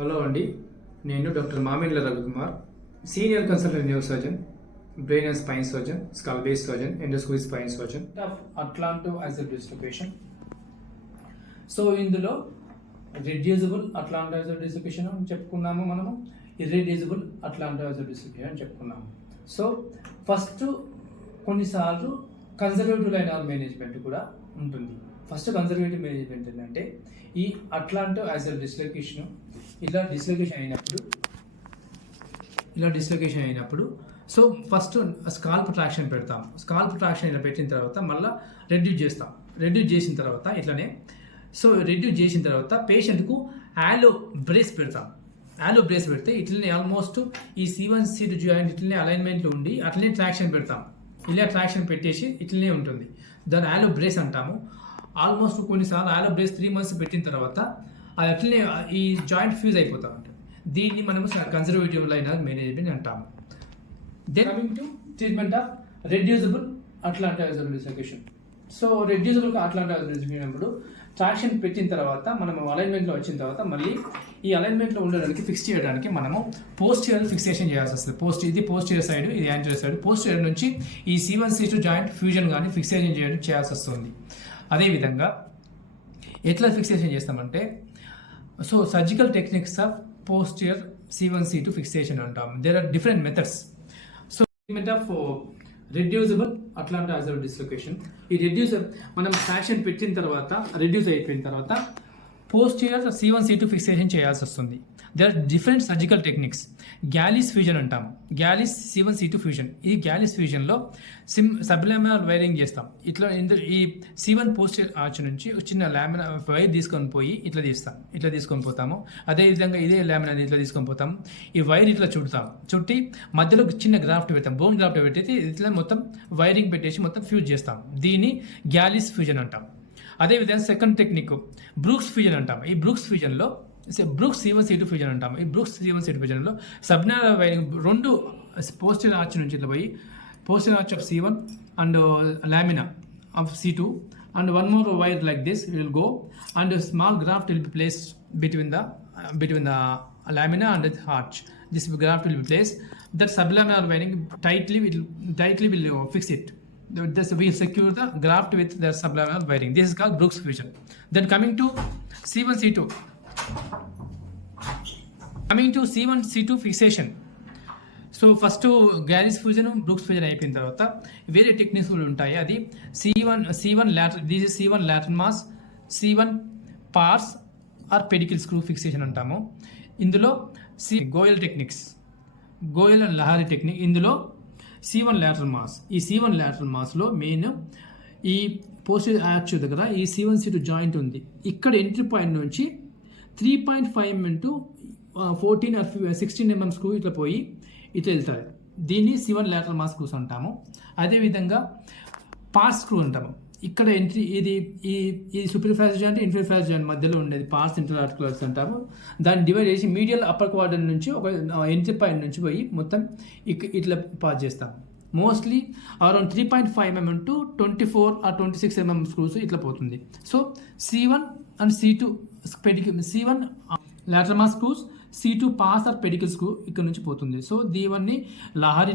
Hello అండి, నేను doctor Mamindla Ravikumar, senior consultant neuro surgeon, brain and spine surgeon, skull base surgeon, endoscopy spine surgeon of atlanto axial dislocation. So ఇందులో reducible అట్లాంటో axial dislocation అని చెప్పుకున్నాము, మనము ఇర్రిడ్యూసిబుల్ అట్లాంటో axial dislocation అని చెప్పుకున్నాము. So first కొన్నిసార్లు conservative line of management కూడా ఉంటుంది. First conservative management ఏంటంటే ఈ అట్లాంటో యాజల్ డిస్లోకేషన్ ఇలా డిస్లోకేషన్ అయినప్పుడు సో ఫస్ట్ స్కాల్ప్ ట్రాక్షన్ పెడతాం. స్కాల్ప్ ట్రాక్షన్ ఇలా పెట్టిన తర్వాత మళ్ళీ రెడ్యూస్ చేస్తాం. రెడ్యూస్ చేసిన తర్వాత ఇట్లనే రెడ్యూస్ చేసిన తర్వాత పేషెంట్కు యాలో బ్రేస్ పెడతాం. యాలో బ్రేస్ పెడితే ఇట్లనే ఆల్మోస్ట్ ఈ C1 C2 జాయింట్ ఇట్లనే అలైన్మెంట్లో ఉండి అట్లనే ట్రాక్షన్ పెడతాం. ఇలా ట్రాక్షన్ పెట్టేసి ఇట్లనే ఉంటుంది. దాన్ని యాలో బ్రేస్ అంటాము. ఆల్మోస్ట్ కొన్నిసార్లు యాలో బ్రేస్ 3 months పెట్టిన తర్వాత అది అట్లనే ఈ జాయింట్ ఫ్యూజ్ అయిపోతూ ఉంటుంది. దీన్ని మనము కన్జర్వేటివ్ లైన్ ఆఫ్ మేనేజ్మెంట్ అంటాము. Then coming to treatment of reducible atlanto axial dislocation. So reducible atlanto axial dislocation అప్పుడు ట్రాక్షన్ పెట్టిన తర్వాత మనము అలైన్మెంట్లో వచ్చిన తర్వాత మళ్ళీ ఈ అలైన్మెంట్లో ఉండడానికి ఫిక్స్ చేయడానికి మనము పోస్టీరియర్ ఫిక్సేషన్ చేయాల్సి వస్తుంది. ఇది పోస్టీరియర్ సైడ్, ఇది యాంటీరియర్ సైడ్. పోస్టీరియర్ నుంచి ఈ C1 C2 జాయింట్ ఫ్యూజన్ కానీ ఫిక్సేషన్ చేయాల్సి వస్తుంది. అదేవిధంగా ఎట్లా ఫిక్సేషన్ చేస్తామంటే surgical techniques of posterior C1 C2 fixation అంటాం. There are different methods. Treatment of reducible atlanto axial dislocation. ఈ మనం ట్రాక్షన్ పెట్టిన తర్వాత రెడ్యూస్ అయిపోయిన తర్వాత పోస్టీరియర్ C1 C2 ఫిక్సేషన్ చేయాల్సి వస్తుంది. There are different surgical techniques. Gallie's fusion అంటాం. Gallie's C1 C2 fusion. ఈ గ్యాలిస్ ఫ్యూజన్లో సబ్లామినర్ వైరింగ్ చేస్తాం. ఈ C1 పోస్టీరియర్ ఆర్చ్ నుంచి చిన్న లామినార్ వైర్ తీసుకొని పోయి ఇట్లా తీసుకొని పోతాము. అదేవిధంగా ఇదే లామినార్ ఇట్లా తీసుకొని పోతాము. ఈ వైర్ ఇట్లా చుట్టి మధ్యలో చిన్న గ్రాఫ్ట్ పెడతాం. బోన్ గ్రాఫ్ట్ పెట్టి ఇట్లా మొత్తం వైరింగ్ పెట్టేసి మొత్తం ఫ్యూజ్ చేస్తాం. దీన్ని గ్యాలిస్ ఫ్యూజన్ అంటాం. అదేవిధంగా సెకండ్ టెక్నిక్ బ్రూక్స్ ఫ్యూజన్ అంటాం. ఈ Brooks ఫ్యూజన్లో Brooks C1 C2 fusion అంటాము. ఈ బ్రూక్స్ C1 C2 ఫ్యూజన్లో సబ్లామినర్ వైరింగ్ రెండు పోస్టీరియర్ ఆర్చ్ నుంచి ఇట్లా పోయి posterior arch of C1 and lamina of C2 and one more wire like this will go and a small graft will be placed between the lamina and the arch. This graft will be placed. That sublaminar wiring tightly will fix it. Thus we secure the graft with the sublaminar wiring. This is called Brooks fusion. Then coming to C1 C2 fixation. So first Gallie's fusion, Brooks fusion అయిపోయిన తర్వాత వేరే techniques కూడా ఉంటాయి. అది C1 lateral, this is C1 lateral mass, C1 pars or pedicle screw fixation అంటాము. ఇందులో Goel techniques, Goel and Laheri technique. ఇందులో C1 lateral mass. ఈ C1 లాటర్ మాస్లో మెయిన్ ఈ పోస్టీరియర్ ఆర్చ్ దగ్గర ఈ C1 C2 జాయింట్ ఉంది. ఇక్కడ ఎంట్రీ పాయింట్ నుంచి 3.5 mm to 14 or 16 mm screw ఇట్లా పోయి ఇట్లా వెళ్తాయి. దీన్ని C1 లాటరల్ మాస్ స్క్రూస్ అంటాము. అదేవిధంగా పార్స్ స్క్రూ అంటాము. ఇక్కడ ఎంట్రీ ఇది సుపీరియర్ ఫ్యాస్ జాయింట్, ఇన్ఫీరియర్ ఫ్యాస్ జాయింట్ మధ్యలో ఉండేది పార్స్ ఇంటర్ ఆర్టికులర్స్ అంటాము. దాన్ని డివైడ్ చేసి మీడియల్ అప్పర్ క్వాడ్రంట్ నుంచి ఒక ఎంట్రీ పాయింట్ నుంచి పోయి మొత్తం ఇట్లా పాస్ చేస్తాం. Mostly around 3.5 mm to 24 or 26 mm screws ఇట్లా పోతుంది. So C1 and C2 C1 lateral mass screws, C2 pars or pedicle screw ఇక్కడ నుంచి పోతుంది. సో దీన్ని లహారీ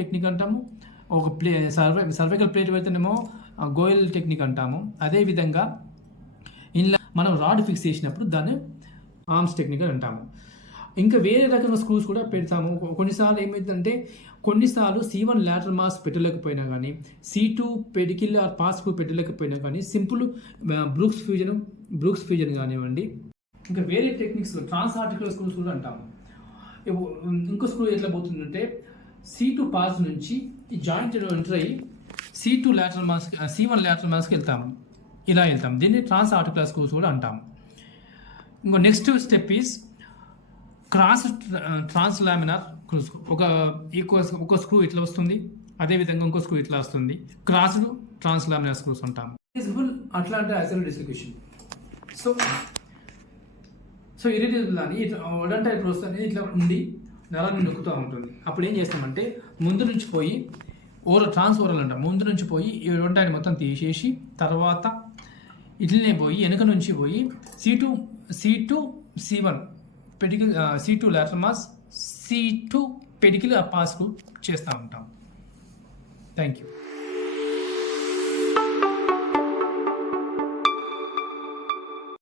టెక్నిక్ అంటాము. ఒక సర్వైకల్ ప్లేట్ పెడితేనేమో గోయల్ టెక్నిక్ అంటాము. అదేవిధంగా ఇలా మనం రాడ్ ఫిక్స్ చేసినప్పుడు దాన్ని ఆర్మ్స్ టెక్నిక్ అంటాము. ఇంకా వేరే రకంగా స్క్రూస్ కూడా పెడతాము. కొన్నిసార్లు ఏమైందంటే C1 లాటరల్ మాస్ పెట్టలేకపోయినా కానీ, C2 పెడికిల్ ఆర్ పాస్ స్క్రూ పెట్టలేకపోయినా కానీ సింపుల్ బ్రూక్స్ ఫ్యూజన్ కానివ్వండి. ఇంకా వేరే టెక్నిక్స్లో ట్రాన్స్ ఆర్టికులర్ స్క్రూస్ కూడా అంటాము. ఇంకో స్క్రూ ఎట్లా పోతుందంటే C2 పాస్ నుంచి ఈ జాయింట్ ఎంటర్ అయ్యి C1 లాటరల్ మాస్కి ఇలా వెళ్తాం. దీన్ని ట్రాన్స్ ఆర్టికులర్ స్క్రూస్ కూడా అంటాము. ఇంకో next step is translaminar screws. ఒక స్క్రూ ఇట్లా వస్తుంది, అదేవిధంగా ఇంకో స్క్రూ ఇట్లా వస్తుంది. క్రాస్డ్ ట్రాన్స్ లామినార్ స్క్రూస్ అంటాము. అట్లాంటి యాజల్ డిస్లోకేషన్. సో ఇరిటేబుల్ అని ఒడంటైల్ ప్రోసెస్ అనేది ఇట్లా ఉండి నరాన్ని నొక్కుతూ ఉంటుంది. అప్పుడు ఏం చేస్తామంటే ముందు నుంచి పోయి ట్రాన్స్ ఓరల్ అంటాం. ముందు నుంచి పోయి ఈ ఒడంటైల్ మొత్తం తీసేసి తర్వాత ఇట్లనే పోయి వెనక నుంచి పోయి C2 C1 పెడికిల్ C2 lateral mass, C2 పెడికిల్ పాస్కు చేస్తూ ఉంటాం. Thank you.